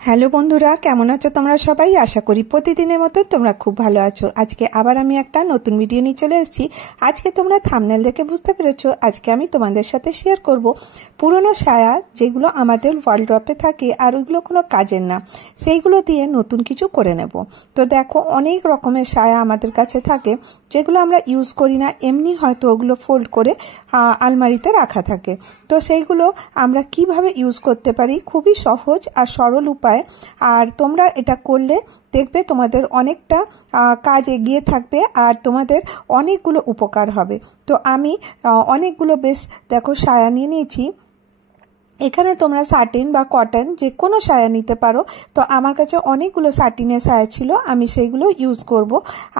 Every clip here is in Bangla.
হ্যালো বন্ধুরা, কেমন আছো তোমরা সবাই? আশা করি প্রতিদিনের মতো তোমরা খুব ভালো আছো। আজকে আবার আমি একটা নতুন ভিডিও নিয়ে চলে এসেছি। আজকে তোমরা থাম্বনেল দেখে বুঝতে পেরেছো, আজকে আমি তোমাদের সাথে শেয়ার করব পুরনো সায়া যেগুলো আমাদের ওয়ার্ড্রপে থাকে আর ওইগুলো কোনো কাজের না, সেইগুলো দিয়ে নতুন কিছু করে নেব। তো দেখো, অনেক রকমের সায়া আমাদের কাছে থাকে যেগুলো আমরা ইউজ করি না, এমনি হয়তো ওগুলো ফোল্ড করে আলমারিতে রাখা থাকে। তো সেইগুলো আমরা কিভাবে ইউজ করতে পারি, খুবই সহজ আর সরল উপায়। আর তোমরা এটা করলে দেখবে তোমাদের অনেকটা কাজ এগিয়ে থাকবে আর তোমাদের অনেকগুলো উপকার হবে। তো আমি অনেকগুলো বেশ দেখো সায়া নিয়ে নিয়েছি। এখানে তোমরা সাটিন বা কটন যে কোনো সায়া নিতে পারো। তো আমার কাছে অনেকগুলো সাটিনের সায়া ছিল, আমি সেইগুলো ইউজ করব।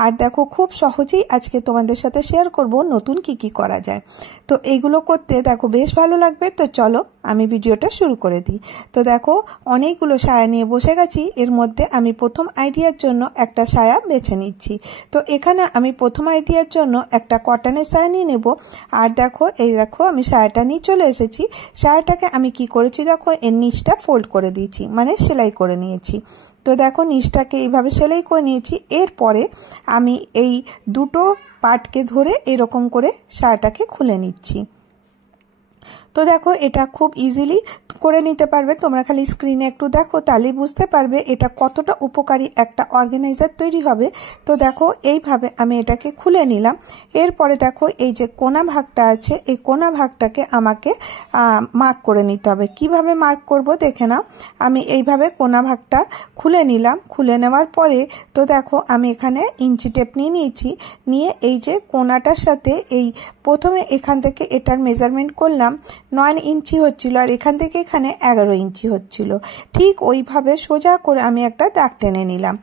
আর দেখো, খুব সহজেই আজকে তোমাদের সাথে শেয়ার করব নতুন কি করা যায়। তো এইগুলো করতে দেখো বেশ ভালো লাগবে। তো চলো আমি ভিডিওটা শুরু করে দিই। তো দেখো, অনেকগুলো সায়া নিয়ে বসে গেছি। এর মধ্যে আমি প্রথম আইডিয়ার জন্য একটা সায়া বেছে নিচ্ছি। তো এখানে আমি প্রথম আইডিয়ার জন্য একটা কটনের সায়া নিয়ে নেব। আর দেখো, এই দেখো আমি সায়াটা নিয়ে চলে এসেছি। সায়াটাকে আমি কি করেছি দেখো, এর নিচটা ফোল্ড করে দিয়েছি, মানে সেলাই করে নিয়েছি। তো দেখো, নিচটাকে এইভাবে সেলাই করে নিয়েছি। এরপরে আমি এই দুটো পার্টকে ধরে এরকম করে সায়াটাকে খুলে নিচ্ছি। তো দেখো, এটা খুব ইজিলি করে নিতে পারবে। তোমরা খালি স্ক্রিনে একটু দেখো, তাহলেই বুঝতে পারবে এটা কতটা উপকারী একটা অর্গানাইজার তৈরি হবে। তো দেখো, এইভাবে আমি এটাকে খুলে নিলাম। এরপরে দেখো, এই যে কোনা ভাগটা আছে, এই কোনা ভাগটাকে আমাকে মার্ক করে নিতে হবে। কিভাবে মার্ক করব দেখে নাও। আমি এইভাবে কোনা ভাগটা খুলে নিলাম। খুলে নেওয়ার পরে তো দেখো, আমি এখানে ইঞ্চি টেপ নিয়ে নিয়েছি। নিয়ে এই যে কোনাটার সাথে এই প্রথমে এখান থেকে এটার মেজারমেন্ট করলাম, 9 ইঞ্চি হচ্ছিল, আর এখান থেকে এখানে 11 ইঞ্চি হচ্ছিল। ঠিক ওইভাবে সোজা করে আমি একটা দাগ টেনে নিলাম।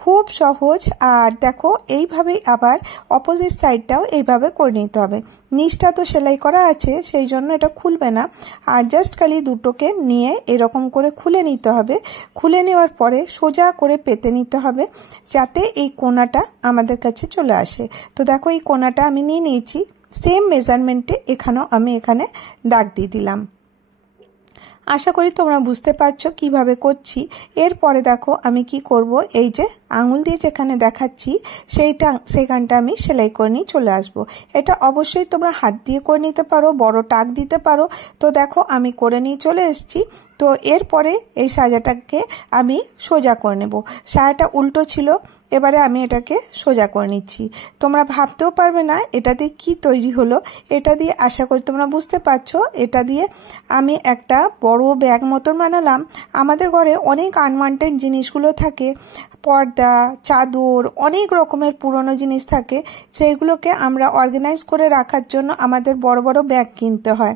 খুব সহজ। আর দেখো, এইভাবেই আবার অপোজিট সাইডটাও এইভাবে করে নিতে হবে। নিচটা তো সেলাই করা আছে, সেই জন্য এটা খুলবে না। আর জাস্ট খালি দুটোকে নিয়ে এরকম করে খুলে নিতে হবে। খুলে নেওয়ার পরে সোজা করে পেতে নিতে হবে, যাতে এই কোনাটা আমাদের কাছে চলে আসে। তো দেখো, এই কোনাটা আমি নিয়ে নিয়েছি। সেম মেজারমেন্টে এখানেও আমি এখানে দাগ দিয়ে দিলাম। আশা করি তোমরা বুঝতে পারছো কিভাবে করছি। এরপরে দেখো আমি কি করব, এই যে আঙুল দিয়ে যেখানে দেখাচ্ছি সেইখানটা আমি সেলাই করে নিয়ে চলে আসব। এটা অবশ্যই তোমরা হাত দিয়ে করে নিতে পারো, বড় টাক দিতে পারো। তো দেখো, আমি করে নিয়ে চলে এসেছি। তো এরপরে এই সাজাটাকে আমি সোজা করে নেব। সাজাটা উল্টো ছিল, এবারে আমি এটাকে সোজা করে নিচ্ছি। তোমরা ভাবতেও পারবে না এটা দিয়ে কি তৈরি হলো। এটা দিয়ে আশা করি তোমরা বুঝতে পারছো, এটা দিয়ে আমি একটা বড় ব্যাগ মতন বানালাম। আমাদের ঘরে অনেক আনওয়ান্টেড জিনিসগুলো থাকে, পর্দা, চাদর, অনেক রকমের পুরনো জিনিস থাকে। সেইগুলোকে আমরা অর্গানাইজ করে রাখার জন্য আমাদের বড় বড় ব্যাগ কিনতে হয়।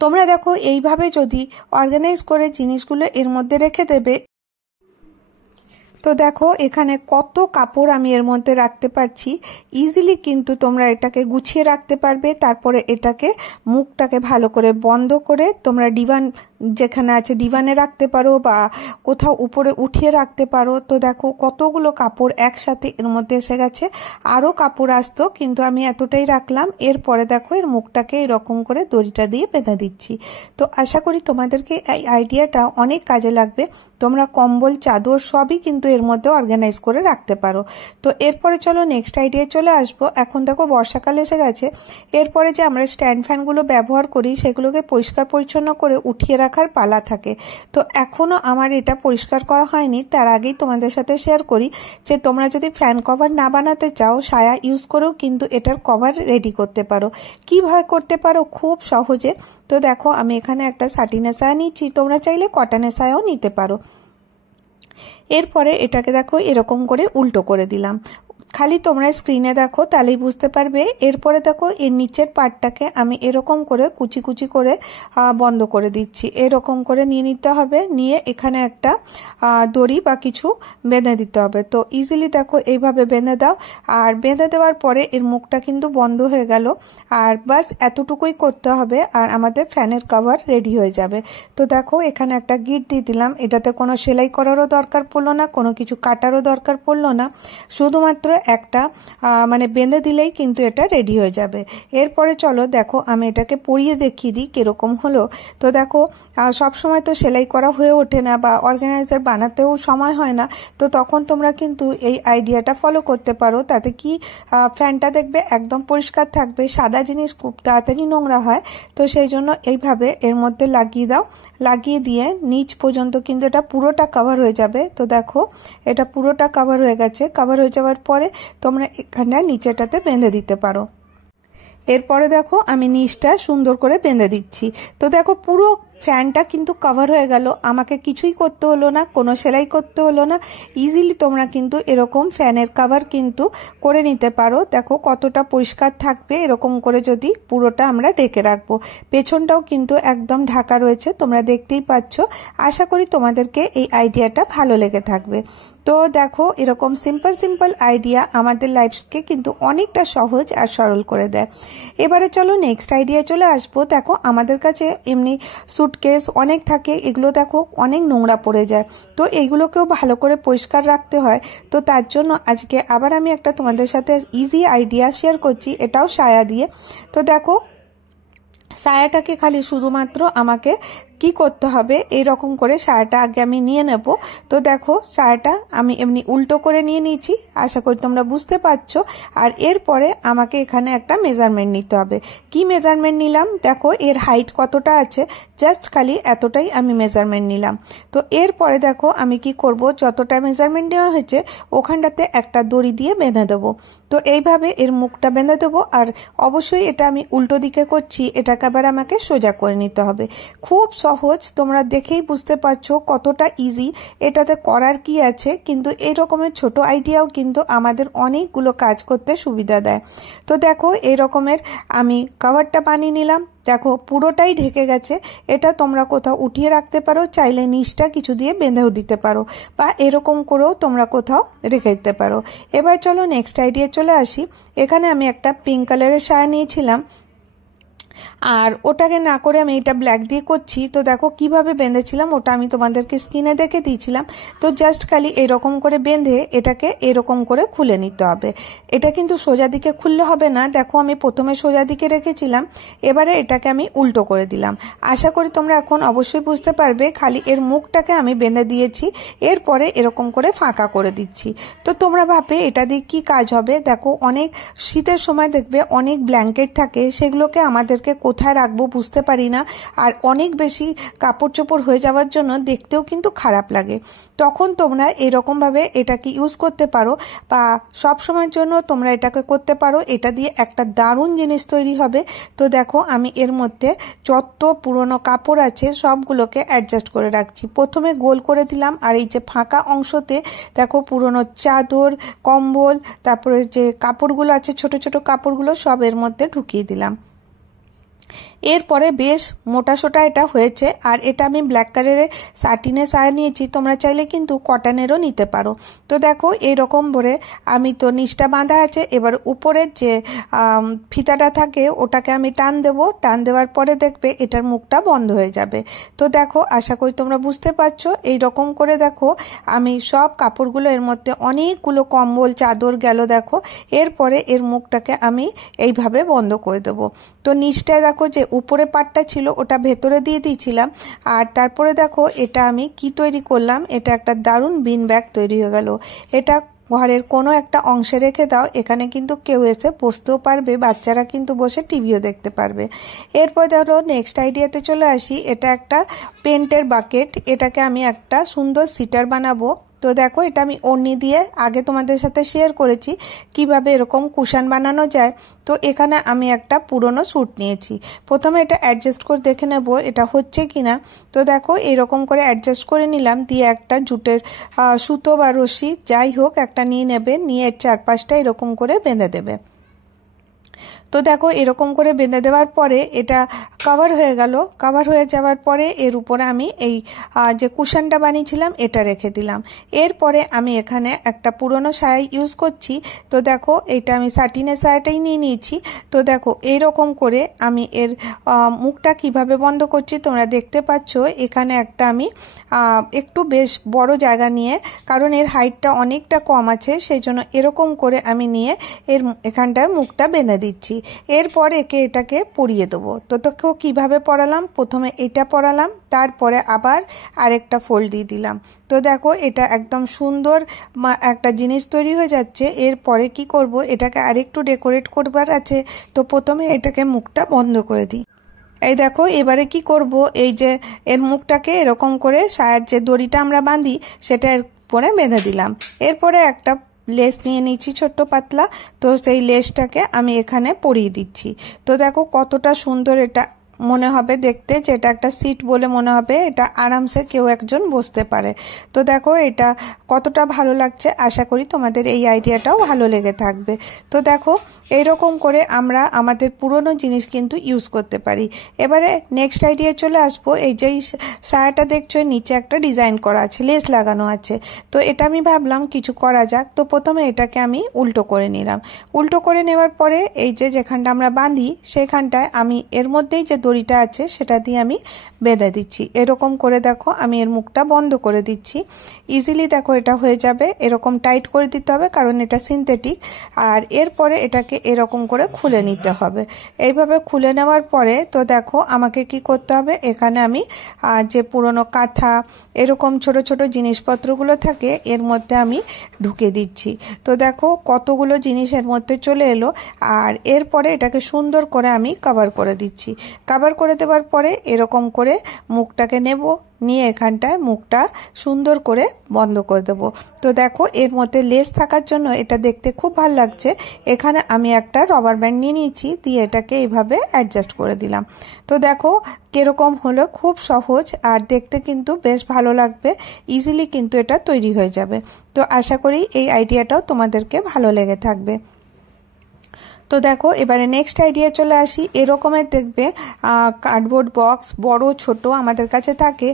তোমরা দেখো, এইভাবে যদি অর্গানাইজ করে জিনিসগুলো এর মধ্যে রেখে দেবে। তো দেখো, এখানে কত কাপড় আমি এর মধ্যে রাখতে পারছি ইজিলি, কিন্তু তোমরা এটাকে গুছিয়ে রাখতে পারবে। তারপরে এটাকে মুখটাকে ভালো করে বন্ধ করে তোমরা ডিভান যেখানে আছে ডিভানে রাখতে পারো, বা কোথাও উপরে উঠিয়ে রাখতে পারো। তো দেখো, কতগুলো কাপড় একসাথে এর মধ্যে এসে গেছে। আরও কাপড় আসতো, কিন্তু আমি এতটাই রাখলাম। এরপরে দেখো, এর মুখটাকে এরকম করে দড়িটা দিয়ে বেঁধে দিচ্ছি। তো আশা করি তোমাদেরকে এই আইডিয়াটা অনেক কাজে লাগবে। তোমরা কম্বল, চাদর সবই কিন্তু এর মধ্যে অর্গানাইজ করে রাখতে পারো। তো এরপরে চলো নেক্সট আইডিয়া চলে আসবো। এখন দেখো, বর্ষাকাল এসে গেছে। এরপরে যে আমরা স্ট্যান্ড ফ্যানগুলো ব্যবহার করি, সেগুলোকে পরিষ্কার পরিচ্ছন্ন করে উঠিয়ে রাখার পালা থাকে। তো এখনো আমার এটা পরিষ্কার করা হয়নি। তার আগেই তোমাদের সাথে শেয়ার করি যে তোমরা যদি ফ্যান কভার না বানাতে চাও, সায়া ইউজ করেও কিন্তু এটার কভার রেডি করতে পারো। কিভাবে করতে পারো? খুব সহজে। তো দেখো, আমি এখানে একটা সাটিনের সায়া নিচ্ছি, তোমরা চাইলে কটনের সায়াও নিতে পারো। এরপরে এটাকে দেখো এরকম করে উল্টো করে দিলাম। খালি তোমরা স্ক্রিনে দেখো, তাহলেই বুঝতে পারবে। এরপরে দেখো, এর নিচের পার্টটাকে আমি এরকম করে কুচি কুচি করে বন্ধ করে দিচ্ছি। এরকম করে নিয়ে নিতে হবে। নিয়ে এখানে একটা দড়ি বা কিছু বেঁধে দিতে হবে। তো ইজিলি দেখো এইভাবে বেঁধে দাও। আর বেঁধে দেওয়ার পরে এর মুখটা কিন্তু বন্ধ হয়ে গেল। আর বাস এতটুকুই করতে হবে, আর আমাদের ফ্যানের কভার রেডি হয়ে যাবে। তো দেখো, এখানে একটা গিট দিয়ে দিলাম। এটাতে কোনো সেলাই করারও দরকার পড়লো না, কোনো কিছু কাটারও দরকার পড়লো না। শুধুমাত্র একটা মানে বেঁধে দিলেই কিন্তু এটা রেডি হয়ে যাবে। এরপরে চলো দেখো আমি এটাকে পরিয়ে দেখিয়ে দিই কিরকম হলো। তো দেখো সব সময় তো সেলাই করা হয়ে ওঠে না বা অর্গানাইজার বানাতেও সময় হয় না, তো তখন তোমরা কিন্তু এই আইডিয়াটা ফলো করতে পারো। তাতে কি ফ্যানটা দেখবে একদম পরিষ্কার থাকবে, সাদা জিনিস খুব তাড়াতাড়ি নোংরা হয়। তো সেই জন্য এইভাবে এর মধ্যে লাগিয়ে দাও, লাগিয়ে দিয়ে নিচ পর্যন্ত কিন্তু এটা পুরোটা কভার হয়ে যাবে। তো দেখো এটা পুরোটা কভার হয়ে গেছে। কভার হয়ে যাওয়ার পরে তোমরা এখানে নিচেটাতে বেঁধে দিতে পারো। এরপরে দেখো আমি নিচটা সুন্দর করে বেঁধে দিচ্ছি। তো দেখো পুরো ফ্যানটা কিন্তু কভার হয়ে গেল, আমাকে কিছুই করতে হলো না, কোনো সেলাই করতে হলো না। ইজিলি তোমরা কিন্তু এরকম ফ্যানের কভার কিন্তু করে নিতে পারো। দেখো কতটা পরিষ্কার থাকবে এরকম করে যদি পুরোটা আমরা ঢেকে রাখবো। পেছনটাও কিন্তু একদম ঢাকা রয়েছে, তোমরা দেখতেই পাচ্ছ। আশা করি তোমাদেরকে এই আইডিয়াটা ভালো লেগে থাকবে। তো দেখো এরকম সিম্পল আইডিয়া আমাদের লাইফকে কিন্তু অনেকটা সহজ আর সরল করে দেয়। এবারে চলো নেক্সট আইডিয়া চলে আসবো। দেখো আমাদের কাছে এমনি সুটকেস অনেক থাকে, এগুলো দেখো অনেক নোংরা পড়ে যায়, তো এইগুলোকেও ভালো করে পরিষ্কার রাখতে হয়। তো তার জন্য আজকে আবার আমি একটা তোমাদের সাথে ইজি আইডিয়া শেয়ার করছি, এটাও সায়া দিয়ে। তো দেখো সায়াটাকে খালি শুধুমাত্র আমাকে কি করতে হবে, এইরকম করে সায়াটা আগে আমি নিয়ে নেব। তো দেখো সায়াটা আমি এমনি উল্টো করে নিয়ে নিয়েছি, আশা করি তোমরা বুঝতে পারছো। আর এরপরে আমাকে এখানে একটা মেজারমেন্ট নিতে হবে। কি মেজারমেন্ট নিলাম দেখো, এর হাইট কতটা আছে জাস্ট খালি এতটাই আমি মেজারমেন্ট নিলাম। তো এরপরে দেখো আমি কি করব, যতটা মেজারমেন্ট নেওয়া হয়েছে ওখানটাতে একটা দড়ি দিয়ে বেঁধে দেবো। তো এইভাবে এর মুখটা বেঁধে দেবো। আর অবশ্যই এটা আমি উল্টো দিকে করছি, এটাকে আবার আমাকে সোজা করে নিতে হবে। খুব সহজ, তোমরা দেখেই বুঝতে পারছো কতটা ইজি। এটাতে করার কি আছে, কিন্তু এই রকমের ছোট আইডিয়াও কিন্তু আমাদের অনেকগুলো কাজ করতে সুবিধা দেয়। তো দেখো এই রকমের আমি কভারটা বানিয়ে নিলাম। দেখো পুরোটাই ঢেকে গেছে। এটা তোমরা কোথাও উঠিয়ে রাখতে পারো, চাইলে নিচটা কিছু দিয়ে বেঁধেও দিতে পারো, বা এরকম করেও তোমরা কোথাও রেখে দিতে পারো। এবার চলো নেক্সট আইডিয়া চলে আসি। এখানে আমি একটা পিঙ্ক কালারের সায়া নিয়েছিলাম, আর ওটাকে না করে আমি এটা ব্ল্যাক দিয়ে করছি। তো দেখো কিভাবে বেঁধেছিলাম ওটা আমি তোমাদেরকে স্ক্রিনে দেখে দিয়েছিলাম। তো জাস্ট খালি এরকম করে বেঁধে এটাকে এরকম করে খুলে নিতে হবে। এটা কিন্তু সোজা দিকে খুললে হবে না, দেখো আমি প্রথমে সোজা দিকে রেখেছিলাম, এবারে এটাকে আমি উল্টো করে দিলাম। আশা করি তোমরা এখন অবশ্যই বুঝতে পারবে। খালি এর মুখটাকে আমি বেঁধে দিয়েছি, এরপরে এরকম করে ফাঁকা করে দিচ্ছি। তো তোমরা ভাববে এটা দিয়ে কি কাজ হবে। দেখো অনেক শীতের সময় দেখবে অনেক ব্ল্যাঙ্কেট থাকে, সেগুলোকে আমাদেরকে কোথায় রাখবো বুঝতে পারি না, আর অনেক বেশি কাপড় চোপড় হয়ে যাওয়ার জন্য দেখতেও কিন্তু খারাপ লাগে। তখন তোমরা এরকম ভাবে এটাকে ইউজ করতে পারো, বা সব সময়ের জন্য তোমরা এটাকে করতে পারো। এটা দিয়ে একটা দারুণ জিনিস তৈরি হবে। তো দেখো আমি এর মধ্যে যত পুরনো কাপড় আছে সবগুলোকে অ্যাডজাস্ট করে রাখছি। প্রথমে গোল করে দিলাম, আর এই যে ফাঁকা অংশতে দেখো পুরনো চাদর, কম্বল, তারপরে যে কাপড়গুলো আছে ছোট ছোট কাপড়গুলো সব এর মধ্যে ঢুকিয়ে দিলাম। এরপরে বেশ মোটা সোটা এটা হয়েছে। আর এটা আমি ব্ল্যাক কালারের সাটিনের সায়া নিয়েছি, তোমরা চাইলে কিন্তু কটনেরও নিতে পারো। তো দেখো এইরকম করে আমি তো নিচটা বাঁধা আছে, এবার উপরের যে ফিতাটা থাকে ওটাকে আমি টান দেব। টান দেওয়ার পরে দেখবে এটার মুখটা বন্ধ হয়ে যাবে। তো দেখো আশা করি তোমরা বুঝতে পারছো। এইরকম করে দেখো আমি সব কাপড়গুলো এর মধ্যে অনেকগুলো কম্বল চাদর গেল দেখো। এরপরে এর মুখটাকে আমি এইভাবে বন্ধ করে দেবো। তো নিচটায় দেখো যে উপরে পাটটা ছিল ওটা ভেতরে দিয়ে দিয়েছিলাম। আর তারপরে দেখো এটা আমি কি তৈরি করলাম, এটা একটা দারুণ বিন ব্যাগ তৈরি হয়ে গেল। এটা ঘরের কোনো একটা অংশে রেখে দাও, এখানে কিন্তু কেউ এসে বসতেও পারবে, বাচ্চারা কিন্তু বসে টিভিও দেখতে পারবে। এরপর ধরো নেক্সট আইডিয়াতে চলে আসি। এটা একটা পেন্টের বাকেট, এটাকে আমি একটা সুন্দর সিটার বানাবো। তো দেখো এটা আমি ওড়নি দিয়ে আগে তোমাদের সাথে শেয়ার করেছি কিভাবে এরকম কুশন বানানো যায়। তো এখানে আমি একটা পুরনো স্যুট নিয়েছি, প্রথমে এটা অ্যাডজাস্ট করে দেখে নেব এটা হচ্ছে কিনা। তো দেখো এরকম করে অ্যাডজাস্ট করে নিলাম, দিয়ে একটা জুটের সুতো বা রশি যাই হোক একটা নিয়ে নেবে, নিয়ে এর চারপাশটা এরকম করে বেঁধে দেবে। তো দেখো এরকম করে বেঁধে দেওয়ার পরে এটা কভার হয়ে গেল। কভার হয়ে যাওয়ার পরে এর উপরে আমি এই যে কুশনটা বানিয়েছিলাম এটা রেখে দিলাম। এরপরে আমি এখানে একটা পুরনো সায়া ইউজ করছি। তো দেখো এটা আমি সাটিনের সায়াটাই নিয়ে নিয়েছি। তো দেখো এইরকম করে আমি এর মুখটা কিভাবে বন্ধ করছি তোমরা দেখতে পাচ্ছ। এখানে একটা আমি একটু বেশ বড় জায়গা নিয়ে, কারণ এর হাইটটা অনেকটা কম আছে, সেই জন্য এরকম করে আমি নিয়ে এর এখানটায় মুখটা বেঁধে দিচ্ছি। এরপর এটাকে পরিয়ে দেবো। তো দেখো কীভাবে পরালাম, প্রথমে এটা পরালাম, তারপরে আবার আরেকটা ফোল্ড দিয়ে দিলাম। তো দেখো এটা একদম সুন্দর একটা জিনিস তৈরি হয়ে যাচ্ছে। এরপরে কি করব, এটাকে আরেকটু ডেকোরেট করবার আছে। তো প্রথমে এটাকে মুখটা বন্ধ করে দিই। এই দেখো এবারে কি করব, এই যে এর মুখটাকে এরকম করে সায়ার যে দড়িটা আমরা বাঁধি সেটা এর পরে বেঁধে দিলাম। এরপরে একটা লেস নিয়ে নিচ্ছি ছোট্ট পাতলা। তো সেই লেসটাকে আমি এখানে পরিয়ে দিচ্ছি। তো দেখো কতটা সুন্দর এটা মনে হবে দেখতে, যে এটা একটা সিট বলে মনে হবে, এটা আরামসে কেউ একজন বসতে পারে। তো দেখো এটা কতটা ভালো লাগছে, আশা করি তোমাদের এই আইডিয়াটাও ভালো লেগে থাকবে। তো দেখো এইরকম করে আমরা আমাদের পুরনো জিনিস কিন্তু ইউজ করতে পারি। এবারে নেক্সট আইডিয়া চলে আসবো। এই যে সায়াটা দেখছো নিচে একটা ডিজাইন করা আছে, লেস লাগানো আছে। তো এটা আমি ভাবলাম কিছু করা যাক। তো প্রথমে এটাকে আমি উল্টো করে নিলাম। উল্টো করে নেওয়ার পরে এই যে যেখানটা আমরা বাঁধি সেখানটায় আমি এর মধ্যেই যে দড়িটা আছে সেটা দিয়ে আমি বেঁধে দিচ্ছি। এরকম করে দেখো আমি এর মুখটা বন্ধ করে দিচ্ছি। ইজিলি দেখো এটা হয়ে যাবে। এরকম টাইট করে দিতে হবে কারণ এটা সিনথেটিক। আর এরপরে এটাকে এরকম করে খুলে নিতে হবে। এইভাবে খুলে নেওয়ার পরে তো দেখো আমাকে কি করতে হবে, এখানে আমি যে পুরনো কাঁথা এরকম ছোট ছোট জিনিসপত্রগুলো থাকে এর মধ্যে আমি ঢুকে দিচ্ছি। তো দেখো কতগুলো জিনিস এর মধ্যে চলে এলো। আর এরপরে এটাকে সুন্দর করে আমি কভার করে দিচ্ছি। কভার করে দেওয়ার পরে এরকম করে মুখটাকে নেব, নিয়ে এখানটায় মুখটা সুন্দর করে বন্ধ করে দেবো। তো দেখো এর মধ্যে লেস থাকার জন্য এটা দেখতে খুব ভালো লাগছে। এখানে আমি একটা রবার ব্যান্ড নিয়ে নিয়েছি, দিয়ে এটাকে এইভাবে অ্যাডজাস্ট করে দিলাম। তো দেখো কিরকম হলো, খুব সহজ আর দেখতে কিন্তু বেশ ভালো লাগবে। ইজিলি কিন্তু এটা তৈরি হয়ে যাবে। তো আশা করি এই আইডিয়াটাও তোমাদেরকে ভালো লেগে থাকবে। তো দেখো এবারে নেক্সট আইডিয়া চলে আসি। এরকমের দেখবে কার্ডবোর্ড বক্স বড় ছোট আমাদের কাছে থাকে,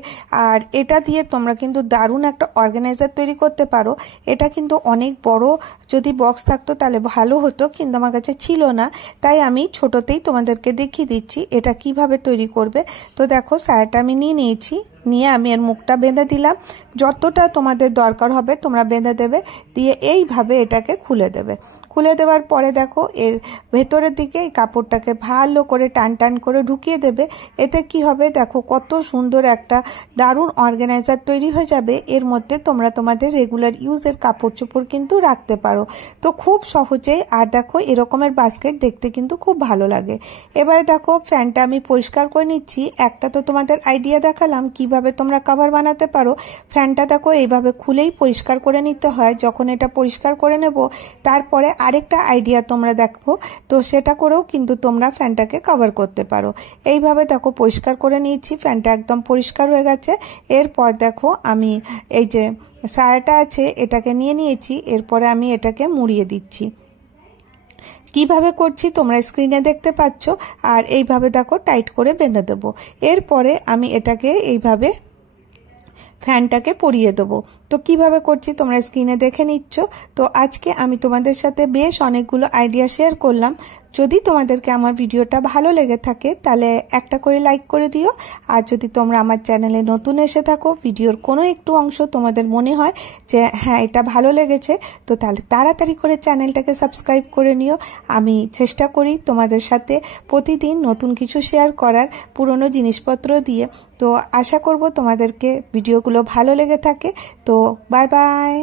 আর এটা দিয়ে তোমরা কিন্তু দারুণ একটা অর্গানাইজার তৈরি করতে পারো। এটা কিন্তু অনেক বড় যদি বক্স থাকতো তাহলে ভালো হতো, কিন্তু আমার কাছে ছিল না, তাই আমি ছোটতেই তোমাদেরকে দেখিয়ে দিচ্ছি এটা কিভাবে তৈরি করবে। তো দেখো সায়াটা আমি নিয়ে নিয়েছি, নিয়ে আমি এর মুখটা বেঁধে দিলাম। যতটা তোমাদের দরকার হবে তোমরা বেঁধে দেবে, দিয়ে এইভাবে এটাকে খুলে দেবে। খুলে দেওয়ার পরে দেখো এর ভেতরের দিকে এই কাপড়টাকে ভালো করে টান টান করে ঢুকিয়ে দেবে। এতে কি হবে দেখো কত সুন্দর একটা দারুণ অর্গানাইজার তৈরি হয়ে যাবে। এর মধ্যে তোমরা তোমাদের রেগুলার ইউজের কাপড় চোপড় কিন্তু রাখতে পারো। তো খুব সহজেই, আর দেখো এরকমের বাস্কেট দেখতে কিন্তু খুব ভালো লাগে। এবারে দেখো ফ্যানটা আমি পরিষ্কার করে নিচ্ছি। একটা তো তোমাদের আইডিয়া দেখালাম কিভাবে তোমরা কভার বানাতে পারো। ফ্যানটা দেখো এইভাবে খুলেই পরিষ্কার করে নিতে হয়। যখন এটা পরিষ্কার করে নেব তারপরে আরেকটা আইডিয়া তোমরা দেখো, তো সেটা করেও কিন্তু তোমরা ফ্যানটাকে কভার করতে পারো। এইভাবে দেখো পরিষ্কার করে নিয়েছি, ফ্যানটা একদম পরিষ্কার হয়ে গেছে। এরপর দেখো আমি এই যে সায়াটা আছে এটাকে নিয়ে নিয়েছি, এরপরে আমি এটাকে মুড়িয়ে দিচ্ছি। কিভাবে করছি তোমরা স্ক্রিনে দেখতে পাচ্ছ। আর এইভাবে দেখো টাইট করে বেঁধে দেবো। এরপরে আমি এটাকে এইভাবে ফ্যানটাকে পরিয়ে দেবো। তো কিভাবে করছি তোমরা স্ক্রিনে দেখে নিচ্ছ। তো আজকে আমি তোমাদের সাথে বেশ অনেকগুলো আইডিয়া শেয়ার করলাম। যদি তোমাদেরকে আমার ভিডিওটা ভালো লেগে থাকে তাহলে একটা করে লাইক করে দিও। আর যদি তোমরা আমার চ্যানেলে নতুন এসে থাকো, ভিডিওর কোনো একটু অংশ তোমাদের মনে হয় যে হ্যাঁ এটা ভালো লেগেছে, তো তাহলে তাড়াতাড়ি করে চ্যানেলটাকে সাবস্ক্রাইব করে নিও। আমি চেষ্টা করি তোমাদের সাথে প্রতিদিন নতুন কিছু শেয়ার করার পুরনো জিনিসপত্র দিয়ে। তো আশা করব তোমাদেরকে ভিডিওগুলো ভালো লেগে থাকে। তো বাই বাই।